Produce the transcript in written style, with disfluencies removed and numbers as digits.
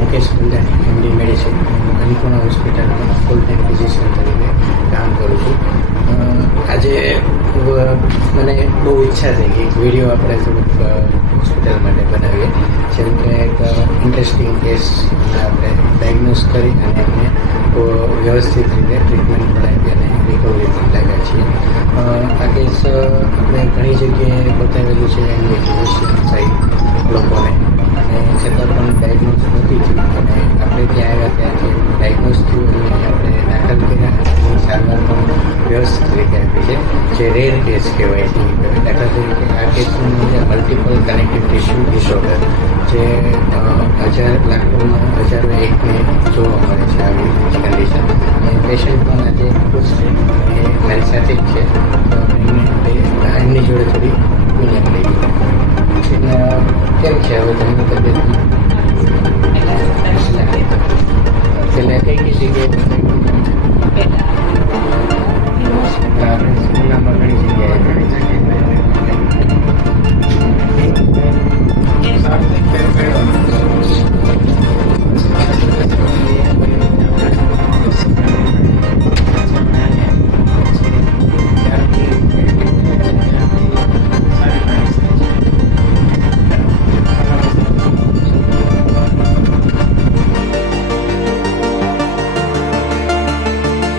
Mukesh બંધાણી MD medicine Annapurna હોસ્પિટલમાં full time physician તરીકે કામ કરું છું. આજે મને બહુ ઈચ્છા થઈ કે એક વિડીયો આપણે થોડુંક હોસ્પિટલ માટે બનાવીએ, જેમ કે એક ઇન્ટરેસ્ટિંગ કેસ આપણે ડાયગ્નોઝ કરી અને એમને વ્યવસ્થિત રીતે ટ્રીટમેન્ટ પણ આપી અને રિકવરી પણ લાગ્યા છીએ. આ કેસ આપણે ઘણી જગ્યાએ બતાવેલું છે એમની ફિઝિશિયન સાઈડ લોકોને, અને છતાં પણ ડાયગ્નોઝ નહોતી થયું અને આપણે ત્યાં આવ્યા ત્યાંથી ડાયગ્નોઝ થયું અને આપણે દાખલ કર્યા. સારવાર પણ વ્યવસ્થિત રીતે આપી છે, જે રેર કેસ કહેવાય છે. દાખલા તરીકે આ કેસનું મલ્ટિપલ કનેક્ટિવ ટિશ્યુ ડિસઓર્ડર, જે લાખોમાં હજારો એકને જોવા મળે છે આવી કન્ડિશન. અને પેશન્ટ પણ આજે ખુશ છે અને મારી સાથે જ છે, તો એમની જોડે થોડી વિનય લઈ કેમ છે હવે તમને તબિયત? પહેલાં કઈ કઈ જગ્યાએ